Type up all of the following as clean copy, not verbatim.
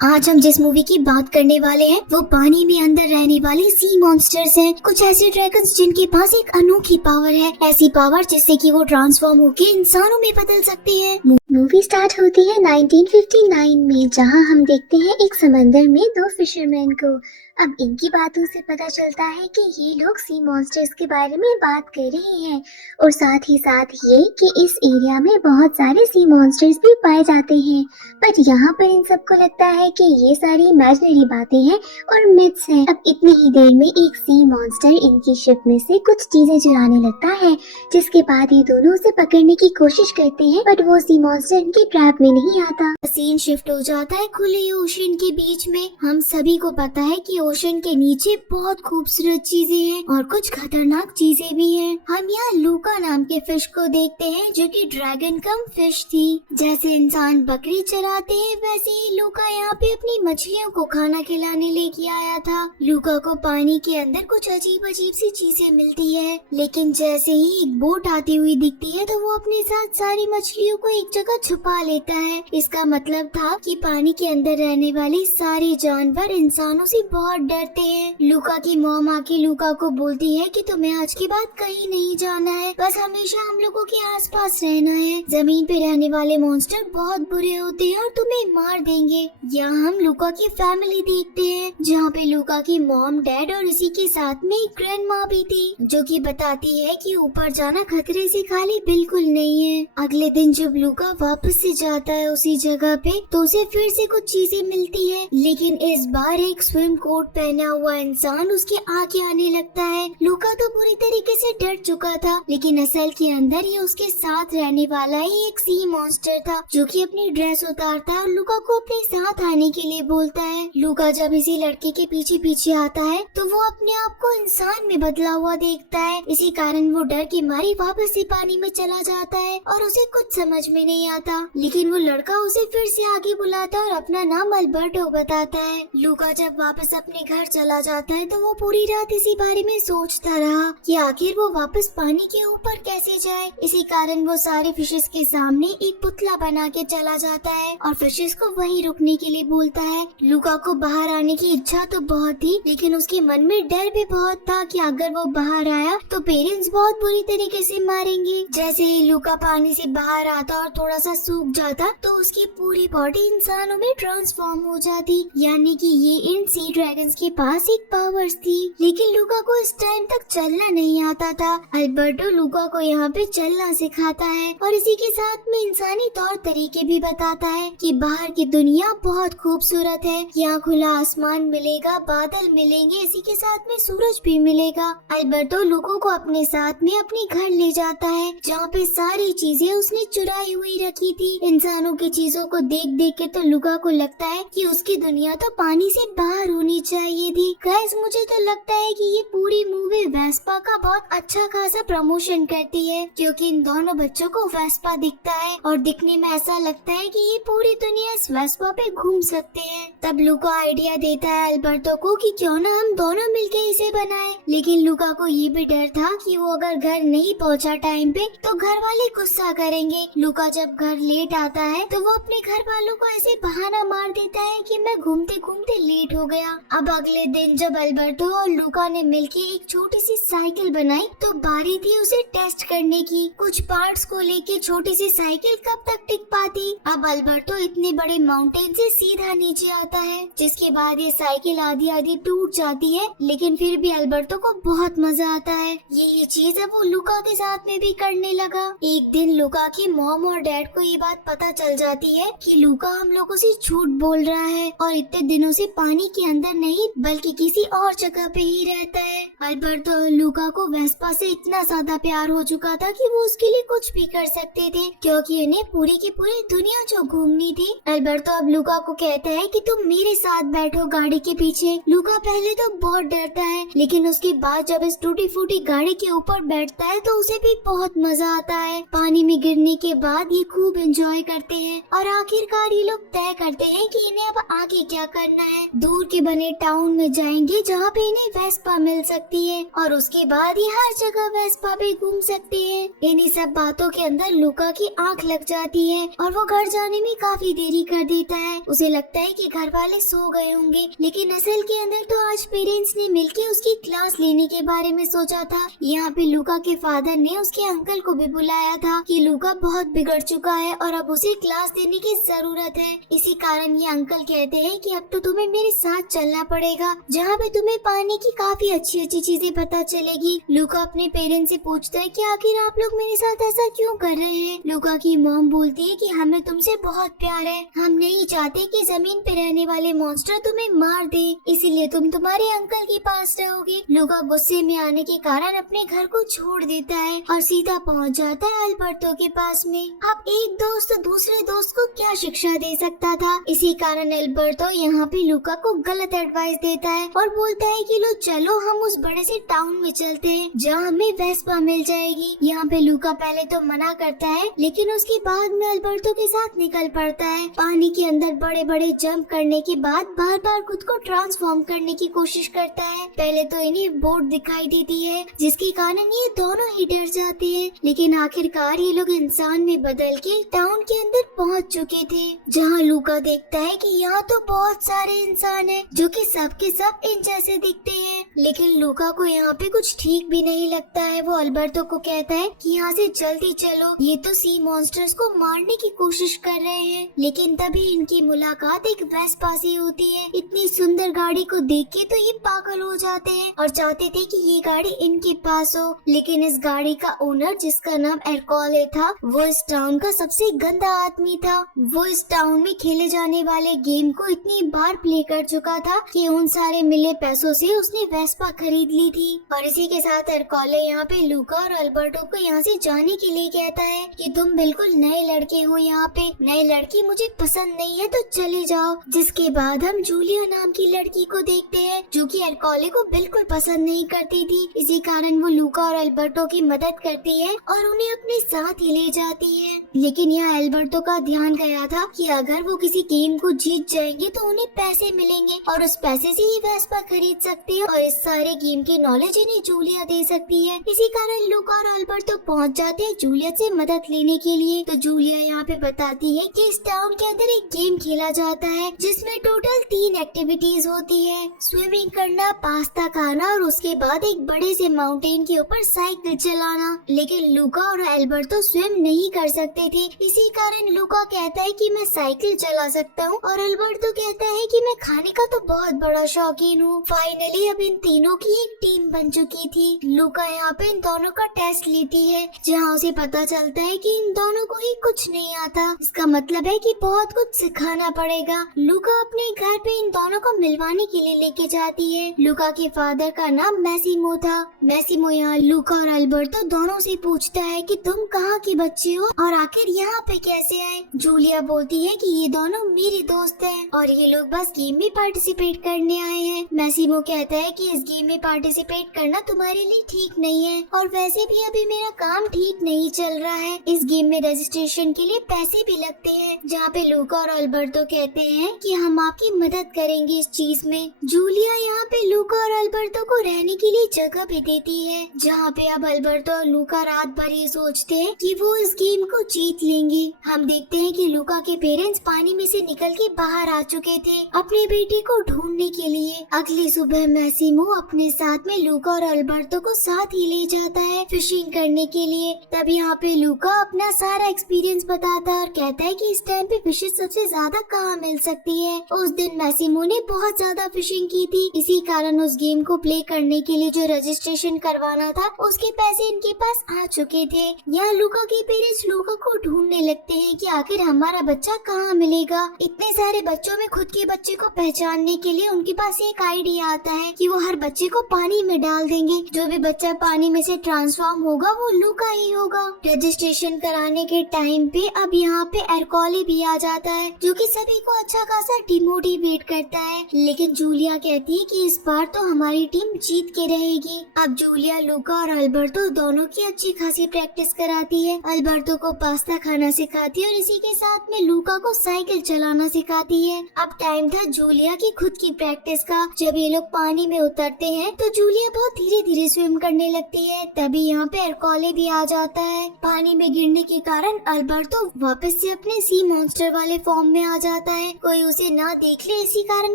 आज हम जिस मूवी की बात करने वाले हैं वो पानी में अंदर रहने वाले सी मॉन्स्टर्स हैं। कुछ ऐसे ड्रैगन्स जिनके पास एक अनोखी पावर है, ऐसी पावर जिससे कि वो ट्रांसफॉर्म होकर इंसानों में बदल सकते हैं। मूवी स्टार्ट होती है 1959 में, जहां हम देखते हैं एक समंदर में दो फिशरमैन को। अब इनकी बातों से पता चलता है कि ये लोग सी मॉन्स्टर्स के बारे में बात कर रहे हैं और साथ ही साथ ये कि इस एरिया में बहुत सारे सी मॉन्स्टर्स भी पाए जाते हैं। पर यहाँ पर इन सबको लगता है कि ये सारी इमेजिनरी बातें हैं और मिथ्स हैं। अब इतनी ही देर में एक सी मॉन्स्टर इनकी शिप में से कुछ चीजें चुराने लगता है, जिसके बाद ये दोनों उसे पकड़ने की कोशिश करते हैं, बट वो सी मॉन्स्टर इनके ट्रैप में नहीं आता। सीन शिफ्ट हो जाता है खुले ओशन के बीच में। हम सभी को पता है कि ओशन के नीचे बहुत खूबसूरत चीजें हैं और कुछ खतरनाक चीजें भी हैं। हम यहाँ लूका नाम के फिश को देखते हैं जो कि ड्रैगन कम फिश थी। जैसे इंसान बकरी चराते हैं वैसे ही लूका यहाँ पे अपनी मछलियों को खाना खिलाने लेके आया था। लूका को पानी के अंदर कुछ अजीब अजीब सी चीजें मिलती है, लेकिन जैसे ही एक बोट आती हुई दिखती है तो वो अपने साथ सारी मछलियों को एक जगह छुपा लेता है। इसका मतलब था कि पानी के अंदर रहने वाले सारे जानवर इंसानों से बहुत डरते हैं। लूका की मॉम आके लूका को बोलती है कि तुम्हें आज के बाद कहीं नहीं जाना है, बस हमेशा हम लोगों के आसपास रहना है। जमीन पे रहने वाले मॉन्स्टर बहुत बुरे होते हैं और तुम्हें मार देंगे। यहाँ हम लूका की फैमिली देखते हैं, जहाँ पे लूका की मॉम, डैड और इसी के साथ में एक ग्रैंड माँ भी थी, जो कि बताती है कि ऊपर जाना खतरे से खाली बिल्कुल नहीं है। अगले दिन जब लूका वापस से जाता है उसी जगह पे तो उसे फिर से कुछ चीजें मिलती है, लेकिन इस बार एक स्विम कोट पहना हुआ इंसान उसके आगे आने लगता है। लूका तो पूरी तरीके से डर चुका था, लेकिन असल के अंदर ये उसके साथ रहने वाला ही एक सी मॉन्स्टर था, जो कि अपनी ड्रेस उतारता है और लूका को अपने साथ आने के लिए बोलता है। लूका जब इसी लड़के के पीछे पीछे आता है तो वो अपने आप को इंसान में बदला हुआ देखता है। इसी कारण वो डर के मारे वापस से पानी में चला जाता है और उसे कुछ समझ में नहीं आता, लेकिन वो लड़का उसे फिर से आगे बुलाता है और अपना नाम अल्बर्टो बताता है। लूका जब वापस अपने घर चला जाता है तो वो पूरी रात इसी बारे में सोचता रहा कि आखिर वो वापस पानी के ऊपर कैसे जाए। इसी कारण वो सारे फिशेस के सामने एक पुतला बना के चला जाता है और फिशेस को वहीं रुकने के लिए बोलता है। लूका को बाहर आने की इच्छा तो बहुत थी, लेकिन उसके मन में डर भी बहुत था कि अगर वो बाहर आया तो पेरेंट्स बहुत बुरी तरीके से मारेंगे। जैसे ही लूका पानी से बाहर आता और थोड़ा सा सूख जाता तो उसकी पूरी बॉडी इंसानों में ट्रांसफॉर्म हो जाती, यानी कि ये इन सी ड्रैगन्स के पास एक पावर्स थी। लेकिन लूका को इस टाइम तक चलना नहीं आता था। अल्बर्टो लूका को यहाँ पे चलना सिखाता है और इसी के साथ में इंसानी तौर तरीके भी बताता है कि बाहर की दुनिया बहुत खूबसूरत है, यहाँ खुला आसमान मिलेगा, बादल मिलेंगे, इसी के साथ में सूरज भी मिलेगा। अल्बर्टो लूका को अपने साथ में अपने घर ले जाता है, जहाँ पे सारी चीजें उसने चुराई हुई रखी थी। इंसानों की चीजों को देख देख के तो लूका को लगता है कि उसकी दुनिया तो पानी से बाहर होनी चाहिए थी। गाइस, मुझे तो लगता है कि ये पूरी मूवी वेस्पा का बहुत अच्छा खासा प्रमोशन करती है, क्योंकि इन दोनों बच्चों को वेस्पा दिखता है और दिखने में ऐसा लगता है कि ये पूरी दुनिया इस वेस्पा पे घूम सकते हैं। तब लूका आइडिया देता है अल्बर्टो को कि क्यों ना हम दोनों मिलके इसे बनाएं। लेकिन लूका को ये भी डर था कि वो अगर घर नहीं पहुंचा टाइम पे तो घर वाले गुस्सा करेंगे। लूका जब घर लेट आता है तो वो अपने घर वालों को ऐसे बहाना मार देता है कि मैं घूमते घूमते लेट हो गया। अब अगले दिन जब अल्बर्टो और लूका ने मिलके एक छोटी सी साइकिल बनाई तो बारी थी उसे टेस्ट करने की। कुछ पार्ट्स को लेके छोटी सी साइकिल कब तक टिक पाती। अब अल्बर्टो इतने बड़े माउंटेन से सीधा नीचे आता है, जिसके बाद ये साइकिल आधी आधी टूट जाती है, लेकिन फिर भी अल्बर्टो को बहुत मजा आता है। यही चीज अब वो लूका के साथ में भी करने लगा। एक दिन लूका की मॉम और डैड को ये बात पता चल जाती है कि लूका हम लोगों से झूठ बोल रहा है और इतने दिनों से पानी के अंदर नहीं बल्कि किसी और जगह पे ही रहता है। अल्बर्टो लूका को वेस्पा से इतना ज्यादा प्यार हो चुका था कि वो उसके लिए कुछ भी कर सकते थे, क्योंकि उन्हें पूरी की पूरी दुनिया जो घूमनी थी। अल्बर्टो अब लूका को कहता है कि तुम मेरे साथ बैठो गाड़ी के पीछे। लूका पहले तो बहुत डरता है, लेकिन उसके बाद जब इस टूटी फूटी गाड़ी के ऊपर बैठता है तो उसे भी बहुत मजा आता है। पानी में गिरने के बाद ये खूब एंजॉय करते हैं और आखिरकार ये लोग तय करते हैं कि इन्हें अब आगे क्या करना है। दूर के बने टाउन में जाएंगे जहाँ पे इन्हें वेस्पा मिल सकती है और उसके बाद ये हर जगह वेस्पा पे घूम सकते हैं। इन्हीं सब बातों के अंदर लूका की आंख लग जाती है और वो घर जाने में काफी देरी कर देता है। उसे मुझे लगता है कि घर वाले सो गए होंगे, लेकिन असल के अंदर तो आज पेरेंट्स ने मिलके उसकी क्लास लेने के बारे में सोचा था। यहाँ पे लूका के फादर ने उसके अंकल को भी बुलाया था कि लूका बहुत बिगड़ चुका है और अब उसे क्लास देने की जरूरत है। इसी कारण ये अंकल कहते हैं कि अब तो तुम्हें मेरे साथ चलना पड़ेगा, जहाँ पे तुम्हें पानी की काफी अच्छी अच्छी चीजें पता चलेगी। लूका अपने पेरेंट्स से पूछता है कि आखिर आप लोग मेरे साथ ऐसा क्यों कर रहे हैं। लूका की मॉम बोलती है कि हमें तुमसे बहुत प्यार है, हम नहीं चाहते कि जमीन पे रहने वाले मॉन्स्टर तुम्हें मार दे, इसीलिए तुम तुम्हारे अंकल के पास रहोगे। लूका गुस्से में आने के कारण अपने घर को छोड़ देता है और सीधा पहुंच जाता है अल्बर्टो के पास में। अब एक दोस्त दूसरे दोस्त को क्या शिक्षा दे सकता था। इसी कारण अल्बर्टो यहाँ पे लूका को गलत एडवाइस देता है और बोलता है कि लो चलो हम उस बड़े से टाउन में चलते हैं जहाँ हमें वेस्पा मिल जाएगी। यहाँ पे लूका पहले तो मना करता है, लेकिन उसके बाद में अल्बर्टो के साथ निकल पड़ता है। पानी के अंदर बड़े बड़े जंप करने के बाद बार बार खुद को ट्रांसफॉर्म करने की कोशिश करता है। पहले तो इन्हें बोट दिखाई देती है जिसके कारण ये दोनों ही डर जाते हैं, लेकिन आखिरकार ये लोग इंसान में बदल के टाउन के अंदर पहुंच चुके थे, जहां लूका देखता है कि यहाँ तो बहुत सारे इंसान हैं जो कि सब के सब इन जैसे दिखते हैं। लेकिन लूका को यहाँ पे कुछ ठीक भी नहीं लगता है। वो अल्बर्टो को कहता है कि यहाँ से जल्दी चलो, ये तो सी मॉन्स्टर्स को मारने की कोशिश कर रहे हैं। लेकिन तभी इनकी मुलाकात एक वेस्पा से होती है। इतनी सुंदर गाड़ी को देख के तो ये पागल हो जाते हैं और चाहते थे कि ये गाड़ी इनके पास हो, लेकिन इस गाड़ी का ओनर जिसका नाम एरकोले था वो इस टाउन का सबसे गंदा आदमी था। वो इस टाउन में खेले जाने वाले गेम को इतनी बार प्ले कर चुका था कि उन सारे मिले पैसों से उसने वेस्पा खरीद ली थी। और इसी के साथ एरकोले यहाँ पे लूका और अल्बर्टो को यहाँ से जाने के लिए कहता है कि तुम बिल्कुल नए लड़के हो, यहाँ पे नए लड़की मुझे पसंद नहीं है तो चले जाओ। जिसके बाद हम जूलिया नाम की लड़की को देखते हैं जो कि एरकोले को बिल्कुल पसंद नहीं करती थी। इसी कारण वो लूका और अल्बर्टो की मदद करती है और उन्हें अपने साथ ही ले जाती है। लेकिन यहाँ अल्बर्टो का ध्यान गया था कि अगर वो किसी गेम को जीत जाएंगे तो उन्हें पैसे मिलेंगे और उस पैसे से ही वेस्पा खरीद सकते हैं और इस सारे गेम की नॉलेज इन्हें जूलिया दे सकती है। इसी कारण लूका और अल्बर्टो पहुँच जाते हैं जूलिया से मदद लेने के लिए। तो जूलिया यहाँ पे बताती है कि इस टाउन के अंदर एक गेम खेला जाता है जिसमें टोटल 3 एक्टिविटीज होती है, स्विमिंग करना, पास्ता खाना और उसके बाद एक बड़े से माउंटेन के ऊपर साइकिल चलाना। लेकिन लूका और अल्बर्टो स्विम नहीं कर सकते थे। इसी कारण लूका कहता है कि मैं साइकिल चला सकता हूँ और अल्बर्टो कहता है कि मैं खाने का तो बहुत बड़ा शौकीन हूँ। फाइनली अब इन तीनों की एक टीम बन चुकी थी। लूका यहाँ पे इन दोनों का टेस्ट लेती है जहाँ उसे पता चलता है कि इन दोनों को ही कुछ नहीं आता। इसका मतलब है कि बहुत कुछ सिखाना पड़ेगा। लूका अपने घर पे इन दोनों को मिलवाने के लिए लेके जाती है। लूका के फादर का नाम मैसिमो था। मैसिमो यहाँ लूका और अल्बर्टो दोनों से पूछता है कि तुम कहाँ के बच्चे हो और आखिर यहाँ पे कैसे आए। जूलिया बोलती है कि ये दोनों मेरे दोस्त हैं और ये लोग बस गेम में पार्टिसिपेट करने आए हैं। मैसिमो कहता है कि इस गेम में पार्टिसिपेट करना तुम्हारे लिए ठीक नहीं है और वैसे भी अभी मेरा काम ठीक नहीं चल रहा है। इस गेम में रजिस्ट्रेशन के लिए पैसे भी लगते हैं। जहाँ पे लूका और अल्बर्टो कहते हैं कि हम आपकी मदद करेंगे इस चीज में। जूलिया यहाँ पे लूका और अल्बर्टो को रहने के लिए जगह भी देती है, जहाँ पे अब अल्बर्टो और लूका रात भर ये सोचते हैं कि वो इस गेम को जीत लेंगे। हम देखते हैं कि लूका के पेरेंट्स पानी में से निकल के बाहर आ चुके थे अपने बेटे को ढूंढने के लिए। अगली सुबह मैसिमो अपने साथ में लूका और अल्बर्टो को साथ ही ले जाता है फिशिंग करने के लिए। तब यहाँ पे लूका अपना सारा एक्सपीरियंस बताता है और कहता है कि इस टाइम पे फिशेस सबसे ज्यादा कहाँ मिल सकती है। उस दिन मैसिमो ने बहुत ज्यादा फिशिंग की थी, इसी कारण उस गेम को प्ले करने के लिए जो रजिस्ट्रेशन करवाना था उसके पैसे इनके पास आ चुके थे। यहाँ लूका के पेरेंट्स लूका को ढूंढने लगते हैं कि आखिर हमारा बच्चा कहाँ मिलेगा। इतने सारे बच्चों में खुद के बच्चे को पहचानने के लिए उनके पास एक आइडिया आता है कि वो हर बच्चे को पानी में डाल देंगे। जो भी बच्चा पानी में से ट्रांसफॉर्म होगा वो लूका ही होगा। रजिस्ट्रेशन कराने के टाइम पे अब यहाँ पे एरकोले भी आ जाता है जो कि सभी को अच्छा खासा डिमोटिवेट करता है। लेकिन जूलिया कहती है कि इस बार तो हमारी टीम जीत के रहेगी। अब जूलिया लूका और अल्बर्टो दोनों की अच्छी खासी प्रैक्टिस कराती है। अल्बर्टो को पास्ता खाना सिखाती है और इसी के साथ में लूका को साइकिल चलाना सिखाती है। अब टाइम था जूलिया की खुद की प्रैक्टिस का। जब ये लोग पानी में उतरते हैं तो जूलिया बहुत धीरे धीरे स्विम करने लगती है। तभी यहाँ पे एरकोले भी आ जाता है। पानी में गिरने के कारण अल्बर्टो वापस से अपने सी मॉन्स्टर वाले फॉर्म में आ जाता जाता है, कोई उसे ना देख ले इसी कारण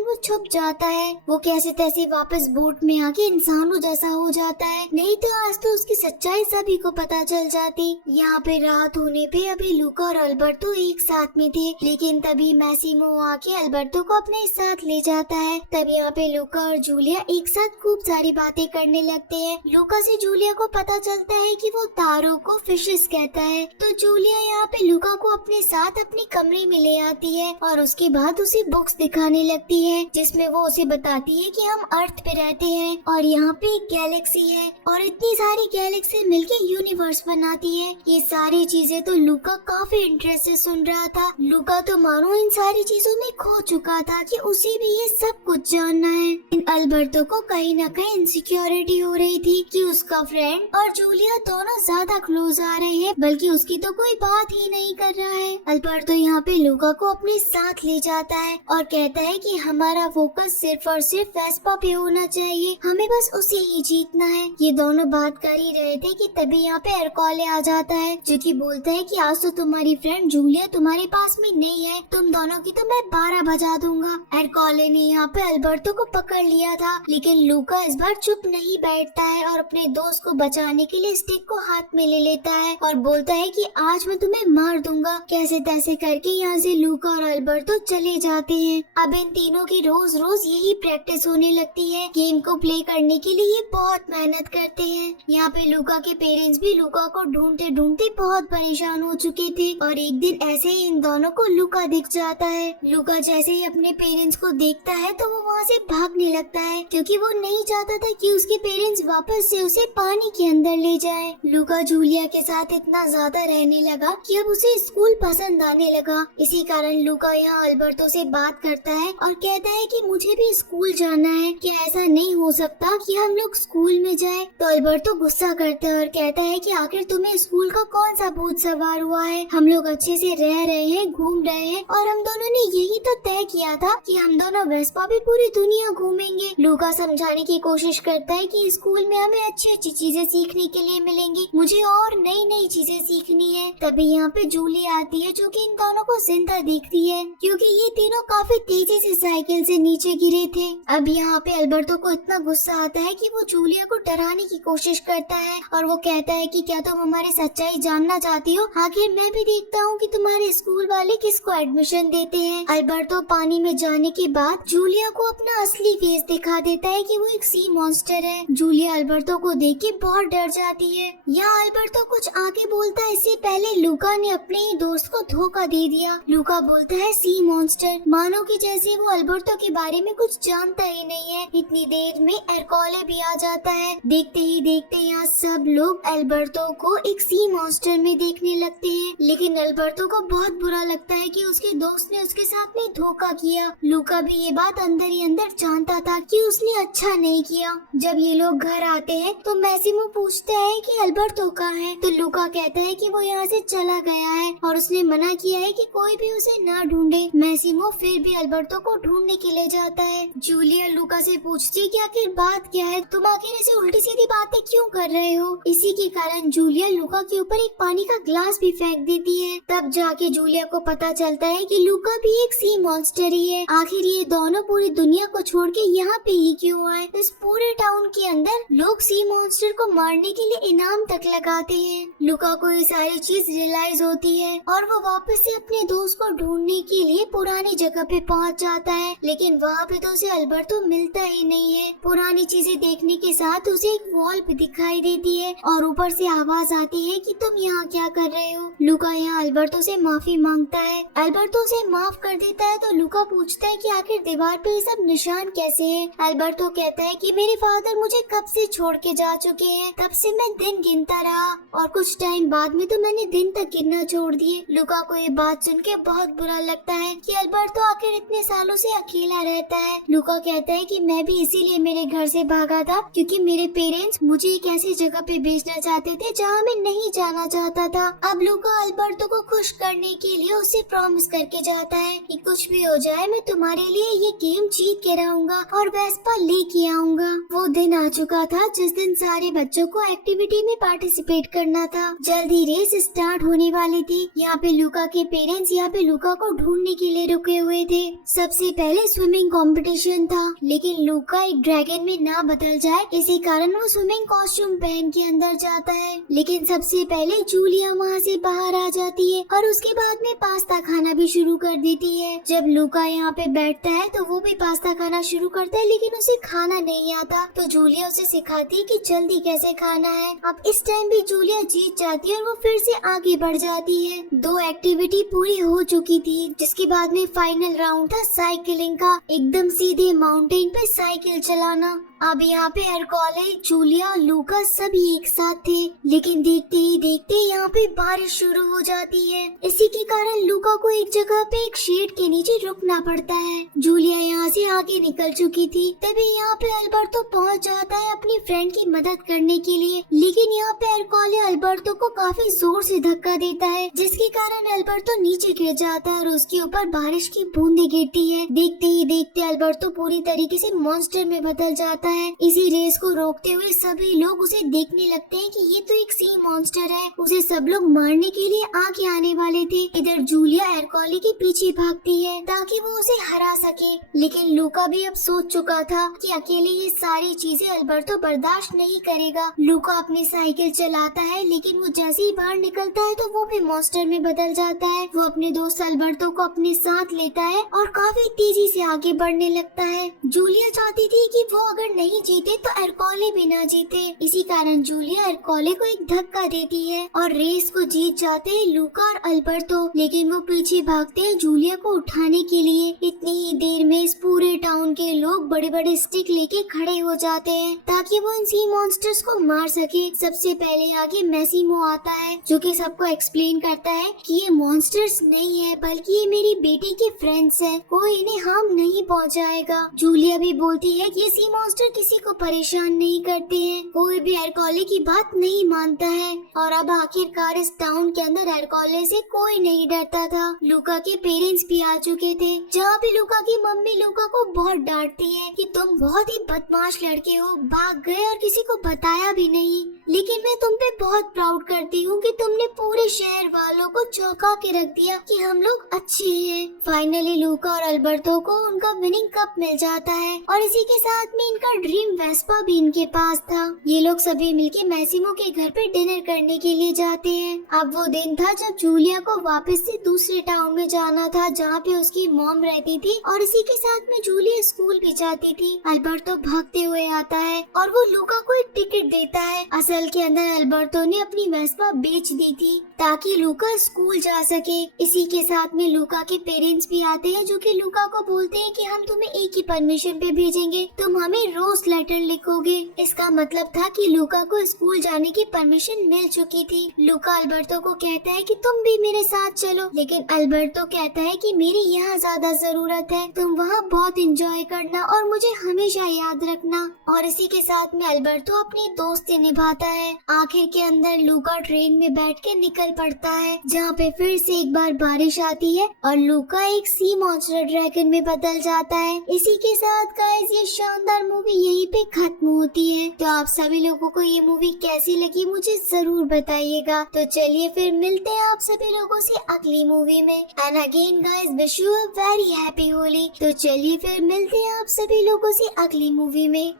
वो छुप जाता है। वो कैसे तैसे वापस बोट में आके इंसानों जैसा हो जाता है, नहीं तो आज तो उसकी सच्चाई सभी को पता चल जाती। यहाँ पे रात होने पे अभी लूका और अल्बर्टो एक साथ में थे, लेकिन तभी मैसिमो आके अल्बर्टो को अपने साथ ले जाता है। तब यहाँ पे लूका और जूलिया एक साथ खूब सारी बातें करने लगते हैं। लूका से जूलिया को पता चलता है कि वो तारों को फिशेस कहता है, तो जूलिया यहाँ पे लूका को अपने साथ अपने कमरे में ले आती है और उसके बाद उसे बुक्स दिखाने लगती है, जिसमें वो उसे बताती है कि हम अर्थ पे रहते हैं और यहाँ पे एक गैलेक्सी है और इतनी सारी गैलेक्सी मिलके यूनिवर्स बनाती है। ये सारी चीजें तो लूका काफी इंटरेस्ट से सुन रहा था। लूका तो मानो इन सारी चीजों में खो चुका था कि उसे भी ये सब कुछ जानना है। इन अल्बर्टो को कहीं न कहीं इनसिक्योरिटी हो रही थी कि उसका फ्रेंड और जूलिया दोनों ज्यादा क्लोज आ रहे हैं, बल्कि उसकी तो कोई बात ही नहीं कर रहा है। अल्बर्टो यहाँ पे लूका को अपने साथ ले जाता है और कहता है कि हमारा फोकस सिर्फ और सिर्फ वेस्पा पे होना चाहिए, हमें बस उसे ही जीतना है। ये दोनों बात कर ही रहे थे कि तभी यहाँ पे एरकोले आ जाता है, जो कि बोलता है कि आज तो तुम्हारी फ्रेंड जूलिया तुम्हारे पास में नहीं है, तुम दोनों की तो मैं 12 बजा दूंगा। एरकोले ने यहाँ पे अल्बर्टो को पकड़ लिया था, लेकिन लूका इस बार चुप नहीं बैठता है और अपने दोस्त को बचाने के लिए स्टिक को हाथ में ले लेता है और बोलता है कि आज मैं तुम्हें मार दूंगा। कैसे तैसे करके यहाँ से लूका और अल्बर्टो चले जाते हैं। अब इन तीनों की रोज रोज यही प्रैक्टिस होने लगती है। गेम को प्ले करने के लिए ये बहुत मेहनत करते हैं। यहाँ पे लूका के पेरेंट्स भी लूका को ढूंढते ढूंढते बहुत परेशान हो चुके थे और एक दिन ऐसे ही इन दोनों को लूका दिख जाता है। लूका जैसे ही अपने पेरेंट्स को देखता है तो वो वहाँ से भागने लगता है, क्योंकि वो नहीं चाहता था कि उसके पेरेंट्स वापस से उसे पानी के अंदर ले जाएं। लूका जूलिया के साथ इतना ज्यादा रहने लगा कि अब उसे स्कूल पसंद आने लगा। इसी कारण लूका यहाँ अल्बर्टो से बात करता है और कहता है कि मुझे भी स्कूल जाना है, क्या ऐसा नहीं हो सकता कि हम लोग स्कूल में जाएं? तो अल्बर्टो गुस्सा करता है और कहता है कि आखिर तुम्हें स्कूल का कौन सा भूत सवार हुआ है, हम लोग अच्छे से रह रहे हैं, घूम रहे हैं और हम दोनों ने यही तो तय किया था कि हम दोनों वेस्पा भी पूरी दुनिया घूमेंगे। लूका समझाने की कोशिश करता है कि स्कूल में हमें अच्छी अच्छी चीजें सीखने के लिए मिलेंगी, मुझे और नई नई चीजें सीखनी है। तभी यहाँ पे जूली आती है, जो कि इन दोनों को जिंदा दिखती है, क्योंकि ये तीनों काफी तेजी से साइकिल से नीचे गिरे थे। अब यहाँ पे अल्बर्टो को इतना गुस्सा आता है कि वो जूलिया को डराने की कोशिश करता है और वो कहता है कि क्या तुम हमारी सच्चाई जानना चाहती हो? आखिर मैं भी देखता हूँ कि तुम्हारे स्कूल वाले किसको एडमिशन देते हैं। अल्बर्टो पानी में जाने के बाद जूलिया को अपना असली फेस दिखा देता है कि वो एक सी मॉन्स्टर है। जूलिया अल्बर्टो को देख के बहुत डर जाती है। यहाँ अल्बर्टो कुछ आगे बोलता है, इससे पहले लूका ने अपने ही दोस्त को धोखा दे दिया। लूका बोलता है सी मॉन्स्टर, मानो कि जैसे वो अल्बर्टो के बारे में कुछ जानता ही नहीं है। इतनी देर में एरकोले भी आ जाता है। देखते ही देखते यहाँ सब लोग अल्बर्टो को एक सी मॉन्स्टर में देखने लगते हैं, लेकिन अल्बर्टो को बहुत बुरा लगता है कि उसके दोस्त ने उसके साथ में धोखा किया। लूका भी ये बात अंदर ही अंदर जानता था कि उसने अच्छा नहीं किया। जब ये लोग घर आते हैं तो मैसिमो पूछता है कि अल्बर्टो कहाँ है, तो लूका कहता है कि वो यहाँ से चला गया है और उसने मना किया है कि कोई भी उसे ना ढूंढे। मैसिमो फिर भी अल्बर्टो को ढूंढने के लिए जाता है। जूलिया लूका से पूछती है कि आखिर बात क्या है, तुम आखिर ऐसे उल्टी सीधी बातें क्यों कर रहे हो? इसी के कारण जूलिया लूका के ऊपर एक पानी का ग्लास भी फेंक देती है। तब जाके जूलिया को पता चलता है कि लूका भी एक सी मॉन्स्टर ही है। आखिर ये दोनों पूरी दुनिया को छोड़ के यहाँ पे ही क्यों आए? इस पूरे टाउन के अंदर लोग सी मॉन्स्टर को मारने के लिए इनाम तक लगाते हैं। लूका को ये सारी चीज रियलाइज होती है और वो वापस से अपने दोस्त को ढूंढने के लिए पुरानी जगह पे पहुँच जाता है, लेकिन वहाँ पे तो उसे अल्बर्टो मिलता ही नहीं है। पुरानी चीजें देखने के साथ उसे एक वॉल पे दिखाई देती है और ऊपर से आवाज आती है कि तुम यहाँ क्या कर रहे हो? लूका यहाँ अल्बर्टो से माफी मांगता है। अल्बर्टो उसे माफ कर देता है तो लूका पूछता है कि आखिर दीवार पे ये सब निशान कैसे है? अल्बर्टो कहता है कि मेरे फादर मुझे कब से छोड़ के जा चुके हैं, तब से मैं दिन गिनता रहा और कुछ टाइम बाद में तो मैंने दिन तक गिनना छोड़ दिए। लूका को ये बात सुन के बहुत बुरा लगता है कि अल्बर्टो आखिर इतने सालों से अकेला रहता है। लूका कहता है कि मैं भी इसीलिए मेरे घर से भागा था, क्योंकि मेरे पेरेंट्स मुझे एक ऐसी जगह पे भेजना चाहते थे जहाँ मैं नहीं जाना चाहता था। अब लूका अल्बर्टो को खुश करने के लिए उसे प्रॉमिस करके जाता है कि कुछ भी हो जाए मैं तुम्हारे लिए ये गेम जीत के रहूंगा और वेस्पा लेके आऊंगा। वो दिन आ चुका था जिस दिन सारे बच्चों को एक्टिविटी में पार्टिसिपेट करना था। जल्द ही रेस स्टार्ट होने वाली थी। यहाँ पे लूका के पेरेंट्स यहाँ पे लूका को ढूंढ ढूंढने के लिए रुके हुए थे। सबसे पहले स्विमिंग कंपटीशन था, लेकिन लूका एक ड्रैगन में ना बदल जाए इसी कारण वो स्विमिंग कॉस्ट्यूम पहन के अंदर जाता है। लेकिन सबसे पहले जूलिया वहाँ से बाहर आ जाती है और उसके बाद में पास्ता खाना भी शुरू कर देती है। जब लूका यहाँ पे बैठता है तो वो भी पास्ता खाना शुरू करता है, लेकिन उसे खाना नहीं आता। तो जूलिया उसे सिखाती है कि जल्दी कैसे खाना है। अब इस टाइम भी जूलिया जीत जाती है और वो फिर से आगे बढ़ जाती है। 2 एक्टिविटी पूरी हो चुकी थी, जिसके बाद में फाइनल राउंड था साइकिलिंग का, एकदम सीधे माउंटेन पे साइकिल चलाना। अब यहाँ पे एरकोले, जूलिया, लूका सभी एक साथ थे, लेकिन देखते ही देखते यहाँ पे बारिश शुरू हो जाती है। इसी के कारण लूका को एक जगह पे एक शेड के नीचे रुकना पड़ता है। जूलिया यहाँ से आगे निकल चुकी थी, तभी यहाँ पे अल्बर्टो पहुँच जाता है अपनी फ्रेंड की मदद करने के लिए। लेकिन यहाँ पे एरकोले अल्बर्टो को काफी जोर से धक्का देता है, जिसके कारण अल्बर्टो नीचे गिर जाता है और उसके ऊपर बारिश की बूंदें गिरती है। देखते ही देखते अल्बर्टो पूरी तरीके से मॉन्स्टर में बदल जाता है। इसी रेस को रोकते हुए सभी लोग उसे देखने लगते हैं कि ये तो एक सी मॉन्स्टर है। उसे सब लोग मारने के लिए आगे आने वाले थे। इधर जूलिया एरकोले के पीछे भागती है ताकि वो उसे हरा सके, लेकिन लूका भी अब सोच चुका था कि अकेले ये सारी चीजें अल्बर्टो बर्दाश्त नहीं करेगा। लूका अपनी साइकिल चलाता है, लेकिन वो जैसे ही बाहर निकलता है तो वो भी मॉन्स्टर में बदल जाता है। वो अपने दोस्त अल्बर्टो को अपने साथ लेता है और काफी तेजी से आगे बढ़ने लगता है। जूलिया चाहती थी कि वो अगर नहीं जीते तो एरकोले भी ना जीते, इसी कारण जूलिया एरकोले को एक धक्का देती है और रेस को जीत जाते हैं लूका और अल्बर्टो। लेकिन वो पीछे भागते हैं जूलिया को उठाने के लिए। इतनी ही देर में इस पूरे टाउन के लोग बड़े बड़े स्टिक लेके खड़े हो जाते हैं ताकि वो इन सी मॉन्स्टर्स को मार सके। सबसे पहले आगे मैसिमो आता है, जो कि सबको एक्सप्लेन करता है कि ये मॉन्स्टर्स नहीं है, बल्कि ये मेरी बेटी के फ्रेंड्स हैं, कोई इन्हें हार्म नहीं पहुंचाएगा। जूलिया भी बोलती है कि ये सी मॉन्स्टर किसी को परेशान नहीं करते हैं, कोई भी एरकोले की बात नहीं मानता है। और अब आखिरकार इस टाउन के अंदर एरकोले से कोई नहीं डरता था। लूका के पेरेंट्स भी आ चुके थे, जहाँ पे लूका की मम्मी लूका को बहुत डांटती है कि तुम बहुत ही बदमाश लड़के हो, भाग गए और किसी को बताया भी नहीं। लेकिन मैं तुम पे बहुत प्राउड करती हूँ कि तुमने पूरे शहर वालों को चौंका के रख दिया कि हम लोग अच्छे हैं। फाइनली लूका और अल्बर्टो को उनका विनिंग कप मिल जाता है और इसी के साथ में इनका ड्रीम वेस्पा भी इनके पास था। ये लोग सभी मिलके मैसिमो के घर पे डिनर करने के लिए जाते हैं। अब वो दिन था जब जूलिया को वापस से दूसरे टाउन में जाना था, जहाँ पे उसकी मॉम रहती थी, और इसी के साथ में जूलिया स्कूल भी जाती थी। अल्बर्टो भागते हुए आता है और वो लूका को एक टिकट देता है। असल के अंदर अल्बर्टो ने अपनी वेस्पा बेच दी थी ताकि लूका स्कूल जा सके। इसी के साथ में लूका के पेरेंट्स भी आते हैं, जो कि लूका को बोलते हैं कि हम तुम्हें एक ही परमिशन पे भेजेंगे, तुम हमें रोज लेटर लिखोगे। इसका मतलब था कि लूका को स्कूल जाने की परमिशन मिल चुकी थी। लूका अल्बर्टो को कहता है कि तुम भी मेरे साथ चलो, लेकिन अल्बर्टो कहता है कि मेरी यहाँ ज्यादा जरूरत है, तुम वहाँ बहुत एंजॉय करना और मुझे हमेशा याद रखना। और इसी के साथ में अल्बर्टो अपनी दोस्ती निभाता है। आखिर के अंदर लूका ट्रेन में बैठ के निकल पड़ता है, जहाँ पे फिर से एक बार बारिश आती है और लूका एक सी मॉन्स्टर ड्रैगन में बदल जाता है। इसी के साथ गाइस ये शानदार मूवी यहीं पे खत्म होती है। तो आप सभी लोगों को ये मूवी कैसी लगी मुझे जरूर बताइएगा। तो चलिए फिर मिलते हैं आप सभी लोगों से अगली मूवी में। And again guys wish you a very happy Holi. तो चलिए फिर मिलते हैं आप सभी लोगों से अगली मूवी में।